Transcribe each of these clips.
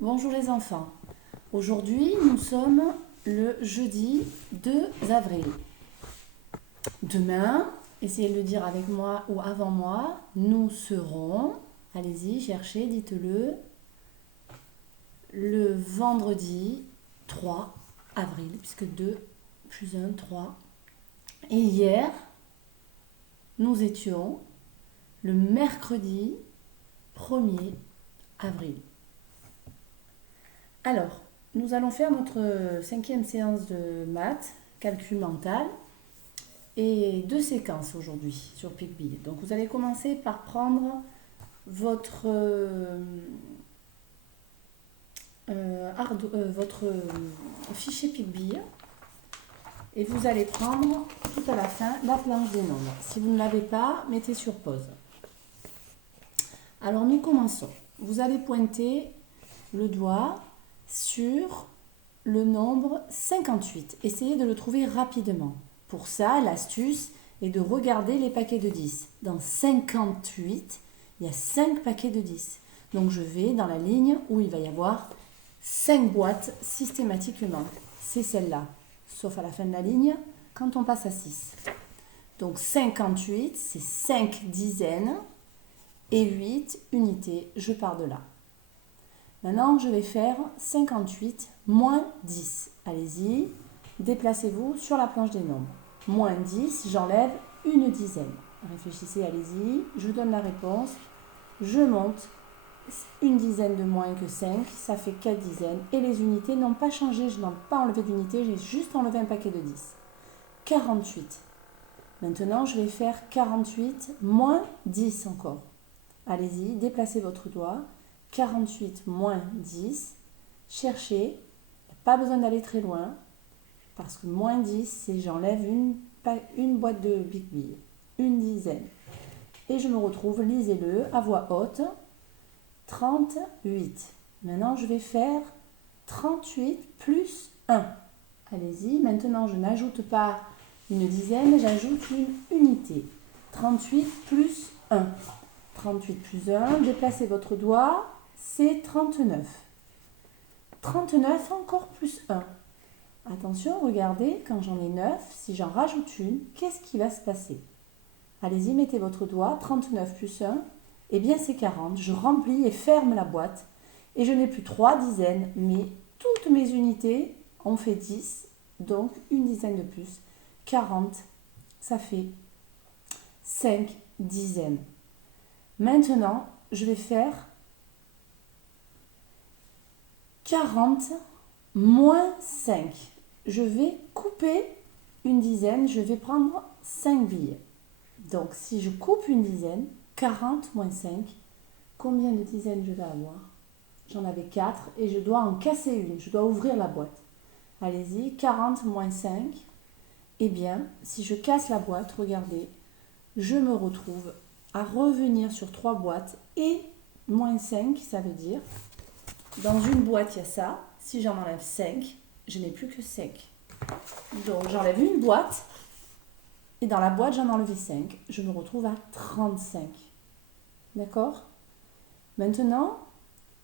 Bonjour les enfants. Aujourd'hui, nous sommes le jeudi 2 avril. Demain, essayez de le dire avec moi ou avant moi, nous serons, allez-y, cherchez, dites-le, le vendredi 3 avril, puisque 2 plus 1, 3. Et hier, nous étions le mercredi 1er avril. Alors, nous allons faire notre cinquième séance de maths, calcul mental, et deux séquences aujourd'hui sur PicBee. Donc, vous allez commencer par prendre votre, fichier PicBee et vous allez prendre tout à la fin la planche des nombres. Si vous ne l'avez pas, mettez sur pause. Alors, nous commençons. Vous allez pointer le doigt sur le nombre 58. Essayez de le trouver rapidement. Pour ça, l'astuce est de regarder les paquets de 10. Dans 58, il y a 5 paquets de 10. Donc je vais dans la ligne où il va y avoir 5 boîtes systématiquement. C'est celle-là, sauf à la fin de la ligne, quand on passe à 6. Donc 58, c'est 5 dizaines et 8 unités. Je pars de là. Maintenant, je vais faire 58 moins 10. Allez-y, déplacez-vous sur la planche des nombres. Moins 10, j'enlève une dizaine. Réfléchissez, allez-y, je donne la réponse. Je monte une dizaine de moins que 5, ça fait 4 dizaines. Et les unités n'ont pas changé, je n'ai pas enlevé d'unité, j'ai juste enlevé un paquet de 10. 48. Maintenant, je vais faire 48 moins 10 encore. Allez-y, déplacez votre doigt. 48 moins 10, cherchez, pas besoin d'aller très loin, parce que moins 10, c'est j'enlève une boîte de Big Bill, une dizaine. Et je me retrouve, lisez-le, à voix haute, 38. Maintenant, je vais faire 38 plus 1. Allez-y, maintenant, je n'ajoute pas une dizaine, j'ajoute une unité. 38 plus 1. 38 plus 1, déplacez votre doigt, c'est 39. 39 encore plus 1. Attention, regardez, quand j'en ai 9, si j'en rajoute une, qu'est-ce qui va se passer? Allez-y, mettez votre doigt, 39 plus 1, eh bien c'est 40. Je remplis et ferme la boîte et je n'ai plus 3 dizaines, mais toutes mes unités ont fait 10, donc une dizaine de plus. 40, ça fait 5 dizaines. Maintenant, je vais faire 40 moins 5. Je vais couper une dizaine, je vais prendre 5 billes. Donc, si je coupe une dizaine, 40 moins 5, combien de dizaines je vais avoir? J'en avais 4 et je dois en casser une, je dois ouvrir la boîte. Allez-y, 40 moins 5. Eh bien, si je casse la boîte, regardez, je me retrouve à revenir sur 3 boîtes et moins 5, ça veut dire, dans une boîte, il y a ça. Si j'en enlève 5, je n'ai plus que 5. Donc, j'enlève une boîte et dans la boîte, j'en ai enlevé 5. Je me retrouve à 35. D'accord? Maintenant,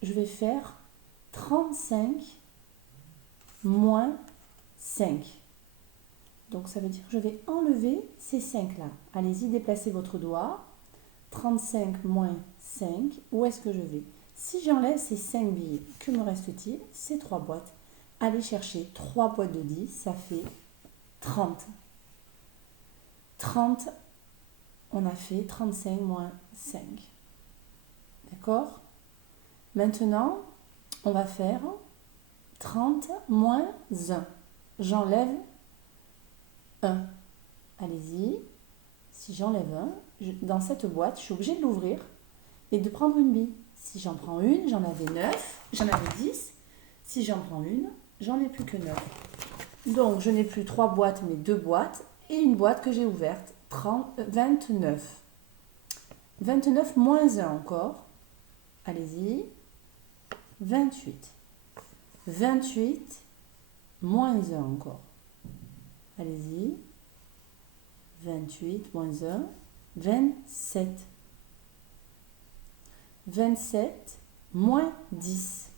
je vais faire 35 moins 5. Donc, ça veut dire que je vais enlever ces 5-là. Allez-y, déplacez votre doigt. 35 moins 5, où est-ce que je vais? Si j'enlève ces 5 billes, que me reste-t-il? Ces 3 boîtes. Allez chercher 3 boîtes de 10, ça fait 30. 30, on a fait 35 moins 5. D'accord? Maintenant, on va faire 30 moins 1. J'enlève 1. Allez-y. Si j'enlève 1, dans cette boîte, je suis obligée de l'ouvrir et de prendre une bille. Si j'en prends une, j'en avais 9, j'en avais 10. Si j'en prends une, j'en ai plus que 9. Donc, je n'ai plus 3 boîtes, mais 2 boîtes et une boîte que j'ai ouverte. 29. 29 moins 1 encore. Allez-y. 28. 28 moins 1 encore. Allez-y. 28 moins 1, 27. 27 moins 10.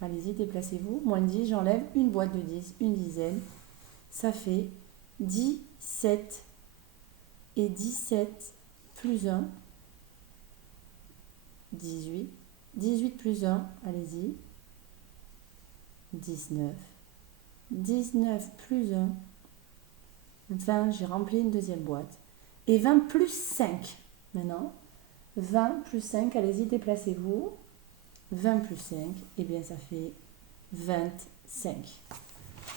Allez-y, déplacez-vous. Moins 10, j'enlève une boîte de 10, une dizaine. Ça fait 17. Et 17 plus 1, 18. 18 plus 1, allez-y. 19. 19 plus 1, 20, j'ai rempli une deuxième boîte. Et 20 plus 5. Maintenant, 20 plus 5, allez-y, déplacez-vous. 20 plus 5, et bien ça fait 25.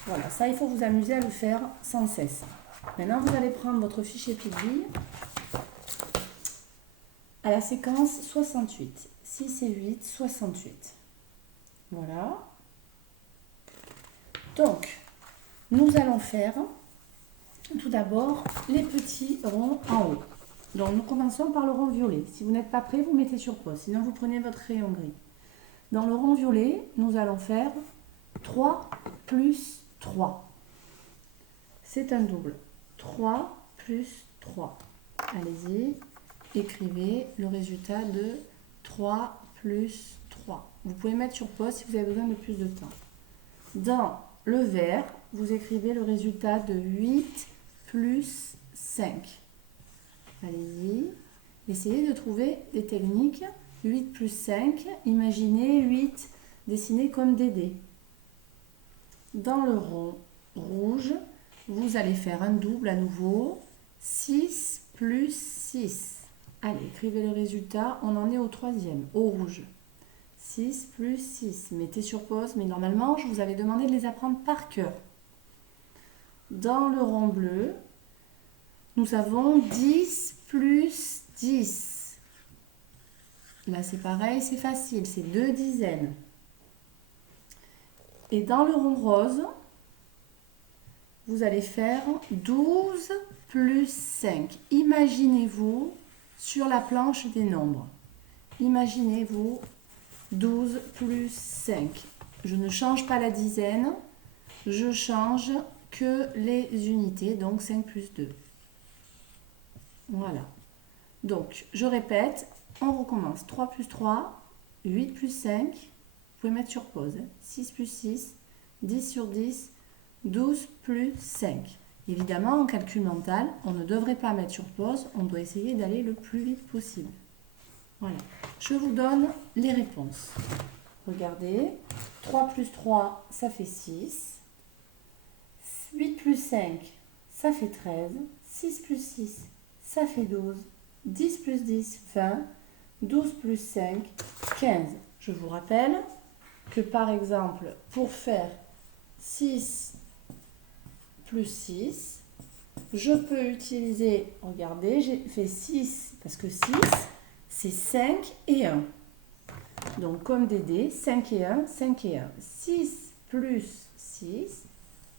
Voilà, ça il faut vous amuser à le faire sans cesse. Maintenant, vous allez prendre votre fichier Piggy à la séquence 68. 6 et 8, 68. Voilà. Donc, nous allons faire tout d'abord les petits ronds en haut. Donc, nous commençons par le rond violet. Si vous n'êtes pas prêt, vous mettez sur pause. Sinon, vous prenez votre crayon gris. Dans le rond violet, nous allons faire 3 plus 3. C'est un double. 3 plus 3. Allez-y, écrivez le résultat de 3 plus 3. Vous pouvez mettre sur pause si vous avez besoin de plus de temps. Dans le vert, vous écrivez le résultat de 8 plus 5. Allez-y, essayez de trouver des techniques. 8 plus 5, imaginez 8 dessiné comme des dés. Dans le rond rouge, vous allez faire un double à nouveau. 6 plus 6. Allez, écrivez le résultat. On en est au troisième, au rouge. 6 plus 6. Mettez sur pause, mais normalement, je vous avais demandé de les apprendre par cœur. Dans le rond bleu, nous avons 10 plus 10. Là, c'est pareil, c'est facile, c'est 2 dizaines. Et dans le rond rose, vous allez faire 12 plus 5. Imaginez-vous sur la planche des nombres. Imaginez-vous 12 plus 5. Je ne change pas la dizaine, je change que les unités, donc 5 plus 2. Voilà. Donc, je répète, on recommence. 3 plus 3, 8 plus 5, vous pouvez mettre sur pause. 6 plus 6, 10 sur 10, 12 plus 5. Évidemment, en calcul mental, on ne devrait pas mettre sur pause, on doit essayer d'aller le plus vite possible. Voilà. Je vous donne les réponses. Regardez, 3 plus 3, ça fait 6. 8 plus 5, ça fait 13. 6 plus 6, ça fait 12. 10 plus 10, 20. 12 plus 5, 15. Je vous rappelle que par exemple, pour faire 6 plus 6, je peux utiliser, regardez, j'ai fait 6 parce que 6, c'est 5 et 1. Donc comme des dés, 5 et 1, 5 et 1. 6 plus 6,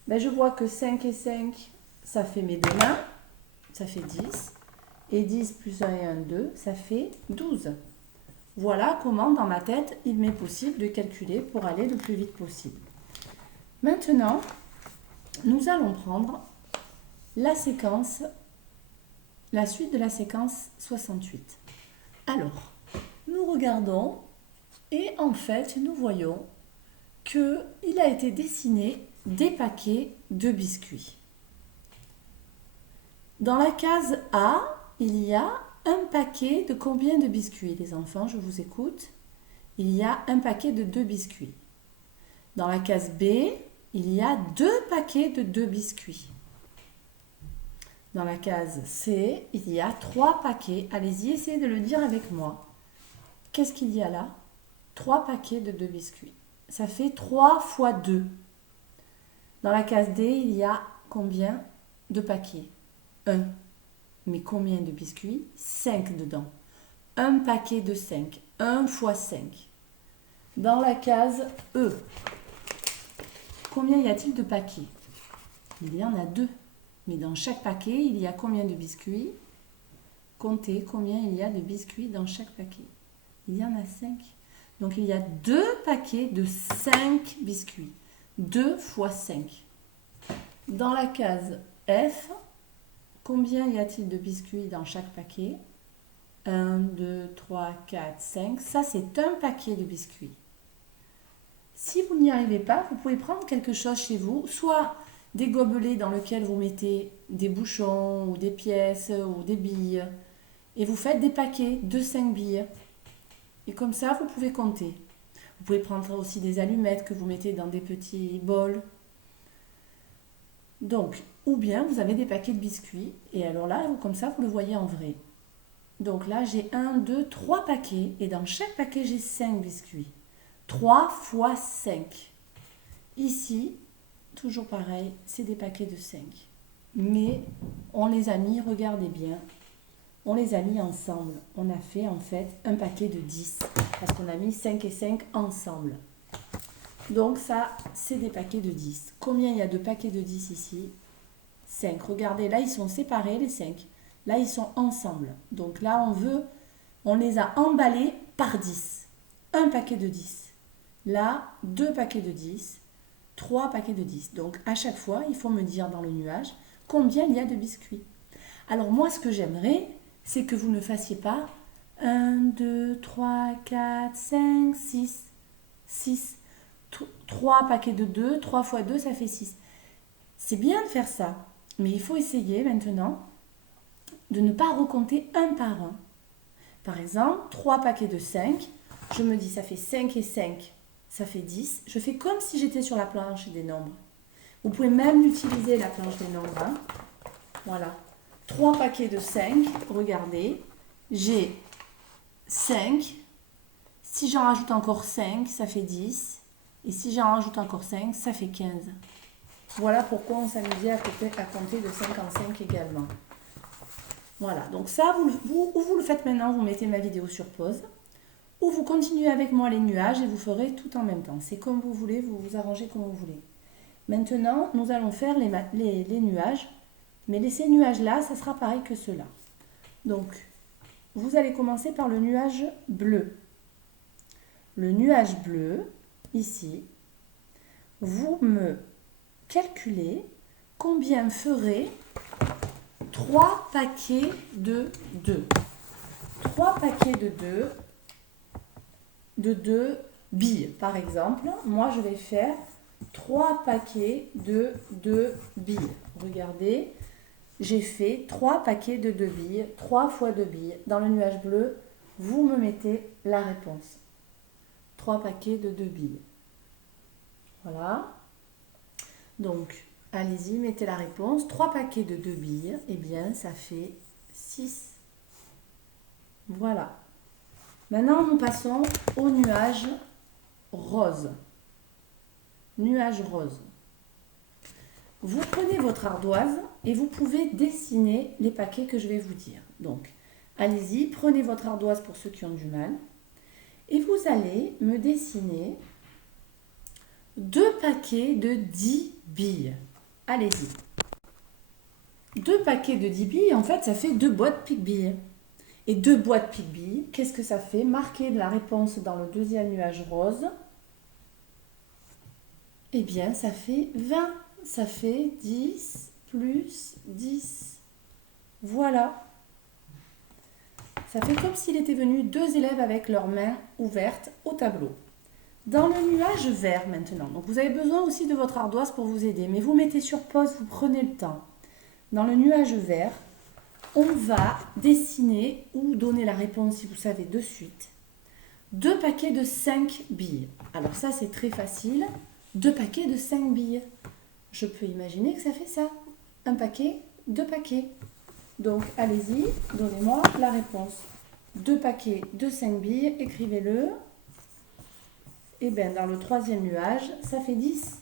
ben, je vois que 5 et 5, ça fait mes deux mains, ça fait 10. Et 10 plus 1 et 1, 2, ça fait 12. Voilà comment, dans ma tête, il m'est possible de calculer pour aller le plus vite possible. Maintenant, nous allons prendre la séquence, la suite de la séquence 68. Alors, nous regardons et en fait, nous voyons qu'il a été dessiné des paquets de biscuits. Dans la case A, il y a un paquet de combien de biscuits, les enfants? Je vous écoute. Il y a un paquet de 2 biscuits. Dans la case B, il y a 2 paquets de 2 biscuits. Dans la case C, il y a 3 paquets. Allez-y, essayez de le dire avec moi. Qu'est-ce qu'il y a là? 3 paquets de 2 biscuits. Ça fait 3 fois 2. Dans la case D, il y a combien de paquets? 1. Mais combien de biscuits? 5 dedans. Un paquet de 5. 1 fois 5. Dans la case E, combien y a-t-il de paquets? Il y en a 2. Mais dans chaque paquet, il y a combien de biscuits? Comptez combien il y a de biscuits dans chaque paquet. Il y en a 5. Donc il y a 2 paquets de 5 biscuits. 2 fois 5. Dans la case F, combien y a-t-il de biscuits dans chaque paquet? 1, 2, 3, 4, 5. Ça, c'est un paquet de biscuits. Si vous n'y arrivez pas, vous pouvez prendre quelque chose chez vous, soit des gobelets dans lesquels vous mettez des bouchons ou des pièces ou des billes, et vous faites des paquets de 5 billes. Et comme ça, vous pouvez compter. Vous pouvez prendre aussi des allumettes que vous mettez dans des petits bols. Donc, ou bien vous avez des paquets de biscuits, et alors là, comme ça, vous le voyez en vrai. Donc là, j'ai 1, 2, 3 paquets, et dans chaque paquet, j'ai 5 biscuits. 3 fois 5. Ici, toujours pareil, c'est des paquets de 5. Mais on les a mis, regardez bien, on les a mis ensemble. On a fait en fait un paquet de 10, parce qu'on a mis 5 et 5 ensemble. Donc ça, c'est des paquets de 10. Combien il y a de paquets de 10 ici? 5. Regardez, là, ils sont séparés, les 5. Là, ils sont ensemble. Donc là, on les a emballés par 10. Un paquet de 10. Là, 2 paquets de 10. 3 paquets de 10. Donc à chaque fois, il faut me dire dans le nuage combien il y a de biscuits. Alors moi, ce que j'aimerais, c'est que vous ne fassiez pas 1, 2, 3, 4, 5, 6. 6. 3 paquets de 2, 3 fois 2, ça fait 6. C'est bien de faire ça, mais il faut essayer maintenant de ne pas recompter un par un. Par exemple, 3 paquets de 5, je me dis ça fait 5 et 5, ça fait 10. Je fais comme si j'étais sur la planche des nombres. Vous pouvez même utiliser la planche des nombres. Hein. Voilà. 3 paquets de 5, regardez, j'ai 5. Si j'en rajoute encore 5, ça fait 10. Et si j'en rajoute encore 5, ça fait 15. Voilà pourquoi on s'amusait à compter de 5 en 5 également. Voilà, donc ça, vous le faites maintenant, vous mettez ma vidéo sur pause, ou vous continuez avec moi les nuages et vous ferez tout en même temps. C'est comme vous voulez, vous vous arrangez comme vous voulez. Maintenant, nous allons faire les nuages, mais ces nuages-là, ça sera pareil que ceux-là. Donc, vous allez commencer par le nuage bleu. Le nuage bleu, ici, vous me calculez combien ferait 3 paquets de 2. 3 paquets de 2 billes, par exemple. Moi, je vais faire 3 paquets de 2 billes. Regardez, j'ai fait 3 paquets de 2 billes, 3 fois 2 billes. Dans le nuage bleu, vous me mettez la réponse. 3 paquets de 2 billes. Voilà. Donc, allez-y, mettez la réponse. 3 paquets de 2 billes, eh bien, ça fait 6. Voilà. Maintenant, nous passons au nuage rose. Nuage rose. Vous prenez votre ardoise et vous pouvez dessiner les paquets que je vais vous dire. Donc, allez-y, prenez votre ardoise pour ceux qui ont du mal. Et vous allez me dessiner 2 paquets de 10 billes. Allez-y. 2 paquets de 10 billes, en fait, ça fait 2 boîtes pique-billes. Et 2 boîtes pique-billes, qu'est-ce que ça fait? Marquez la réponse dans le deuxième nuage rose. Eh bien, ça fait 20. Ça fait 10 plus 10. Voilà. Ça fait comme s'il était venu 2 élèves avec leurs mains ouvertes au tableau. Dans le nuage vert maintenant, donc vous avez besoin aussi de votre ardoise pour vous aider, mais vous mettez sur pause, vous prenez le temps. Dans le nuage vert, on va dessiner ou donner la réponse si vous savez de suite. 2 paquets de 5 billes. Alors ça c'est très facile. 2 paquets de 5 billes. Je peux imaginer que ça fait ça. Un paquet, 2 paquets. Donc allez-y, donnez-moi la réponse. 2 paquets de 5 billes, écrivez-le. Et bien dans le troisième nuage, ça fait 10.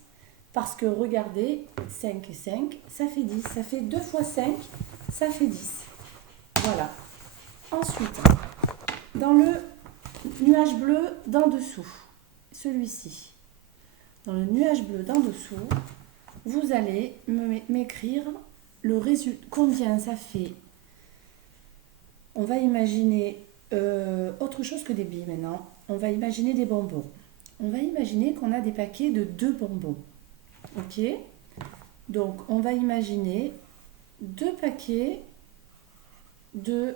Parce que regardez, 5 et 5, ça fait 10. Ça fait 2 fois 5, ça fait 10. Voilà. Ensuite, dans le nuage bleu d'en dessous, celui-ci, dans le nuage bleu d'en dessous, vous allez m'écrire le résultat, combien ça fait. On va imaginer autre chose que des billes maintenant. On va imaginer des bonbons. On va imaginer qu'on a des paquets de 2 bonbons. Ok? Donc, on va imaginer 2 paquets de...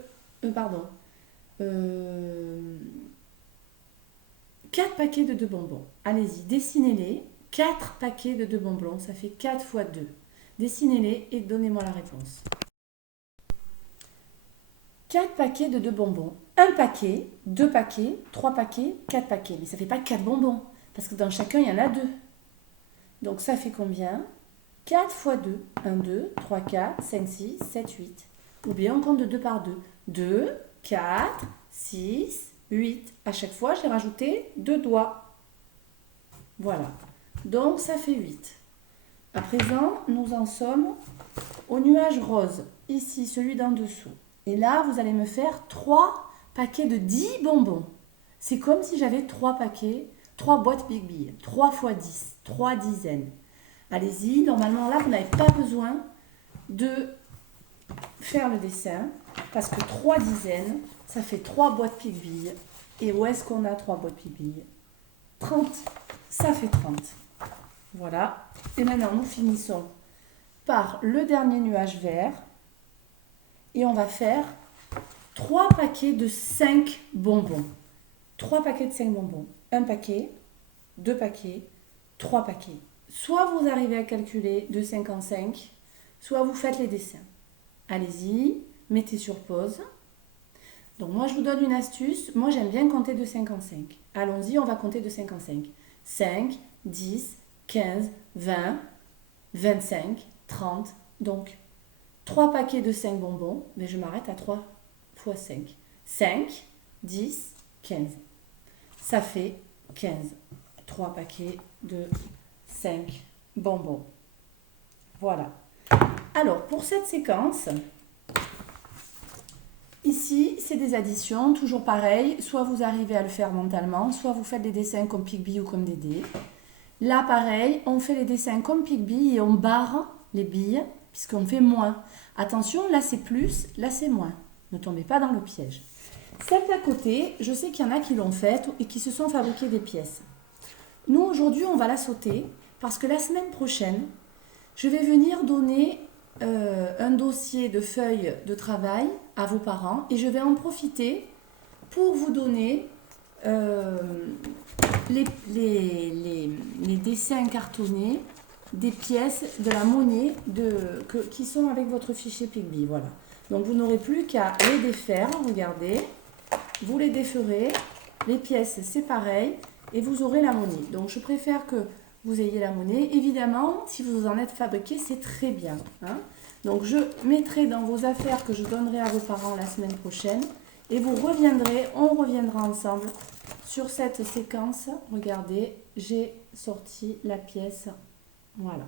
4 paquets de 2 bonbons. Allez-y, dessinez-les. 4 paquets de 2 bonbons, ça fait 4 fois 2. Dessinez-les et donnez-moi la réponse. 4 paquets de 2 bonbons. Un paquet, 2 paquets, 3 paquets, 4 paquets. Mais ça ne fait pas 4 bonbons, parce que dans chacun, il y en a 2. Donc ça fait combien? 4 fois 2. 1, 2, 3, 4, 5, 6, 7, 8. Ou bien on compte de 2 par 2. 2, 4, 6, 8. À chaque fois, j'ai rajouté 2 doigts. Voilà. Donc ça fait 8. À présent, nous en sommes au nuage rose. Ici, celui d'en dessous. Et là, vous allez me faire 3 paquets de 10 bonbons. C'est comme si j'avais 3 paquets, 3 boîtes Big Billes. 3 fois 10, 3 dizaines. Allez-y, normalement là, vous n'avez pas besoin de faire le dessin. Parce que 3 dizaines, ça fait 3 boîtes Big Billes. Et où est-ce qu'on a 3 boîtes Big Billes? 30. Ça fait 30. Voilà. Et maintenant, nous finissons par le dernier nuage vert. Et on va faire 3 paquets de 5 bonbons. 3 paquets de 5 bonbons. Un paquet, 2 paquets, 3 paquets. Soit vous arrivez à calculer de 5 en 5, soit vous faites les dessins. Allez-y, mettez sur pause. Donc moi, je vous donne une astuce. Moi, j'aime bien compter de 5 en 5. Allons-y, on va compter de 5 en 5. 5, 10, 15, 20, 25, 30. Donc, 3 paquets de 5 bonbons, mais je m'arrête à 3 fois 5. 5, 10, 15. Ça fait 15. 3 paquets de 5 bonbons. Voilà. Alors, pour cette séquence, ici, c'est des additions, toujours pareil. Soit vous arrivez à le faire mentalement, soit vous faites des dessins comme Pic-Bille ou comme Dédé. Là, pareil, on fait les dessins comme Pic-Bille et on barre les billes, puisqu'on fait moins. Attention, là c'est plus, là c'est moins. Ne tombez pas dans le piège. Celle d'à côté, je sais qu'il y en a qui l'ont faite et qui se sont fabriquées des pièces. Nous, aujourd'hui, on va la sauter parce que la semaine prochaine, je vais venir donner un dossier de feuilles de travail à vos parents et je vais en profiter pour vous donner les dessins cartonnés des pièces de la monnaie qui sont avec votre fichier Pic-Bille. Voilà. Donc vous n'aurez plus qu'à les défaire, regardez. Vous les déferez, les pièces c'est pareil et vous aurez la monnaie. Donc je préfère que vous ayez la monnaie. Évidemment, si vous en êtes fabriqué, c'est très bien. Hein. Donc je mettrai dans vos affaires que je donnerai à vos parents la semaine prochaine et vous reviendrez, on reviendra ensemble sur cette séquence. Regardez, j'ai sorti la pièce. Voilà.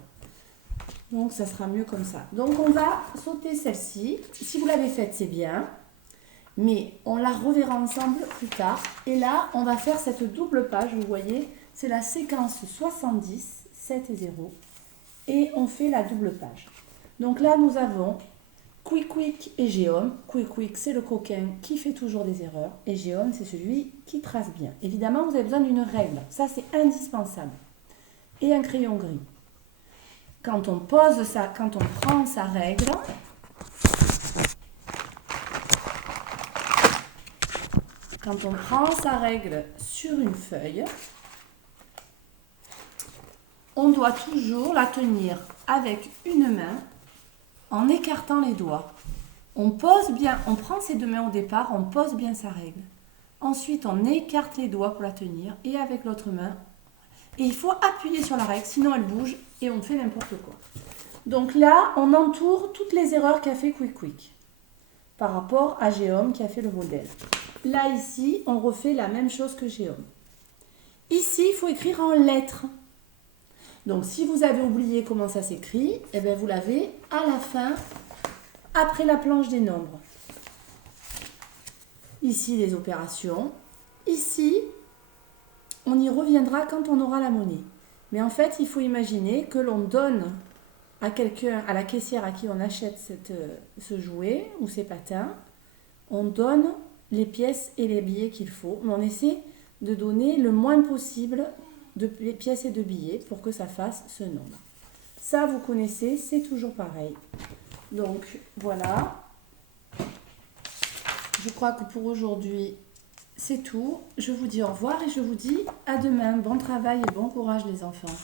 Donc, ça sera mieux comme ça. Donc, on va sauter celle-ci. Si vous l'avez faite, c'est bien. Mais on la reverra ensemble plus tard. Et là, on va faire cette double page. Vous voyez, c'est la séquence 70, 7 et 0. Et on fait la double page. Donc là, nous avons Quick et Géome. Quick, c'est le coquin qui fait toujours des erreurs. Et Géome, c'est celui qui trace bien. Évidemment, vous avez besoin d'une règle. Ça, c'est indispensable. Et un crayon gris. Quand on pose ça, quand on prend sa règle, sur une feuille, on doit toujours la tenir avec une main en écartant les doigts. On pose bien, on prend ses deux mains au départ, on pose bien sa règle. Ensuite, on écarte les doigts pour la tenir et avec l'autre main. Et il faut appuyer sur la règle, sinon elle bouge et on fait n'importe quoi. Donc là, on entoure toutes les erreurs qu'a fait Quick par rapport à Géome qui a fait le modèle. Là, ici, on refait la même chose que Géome. Ici, il faut écrire en lettres. Donc, si vous avez oublié comment ça s'écrit, eh bien, vous l'avez à la fin, après la planche des nombres. Ici, les opérations. Ici, on y reviendra quand on aura la monnaie. Mais en fait, il faut imaginer que l'on donne à quelqu'un, à la caissière à qui on achète ce jouet ou ces patins, on donne les pièces et les billets qu'il faut. Mais on essaie de donner le moins possible de pièces et de billets pour que ça fasse ce nombre. Ça, vous connaissez, c'est toujours pareil. Donc, voilà. Je crois que pour aujourd'hui, C'est tout. Je vous dis au revoir et je vous dis à demain. Bon travail et bon courage les enfants.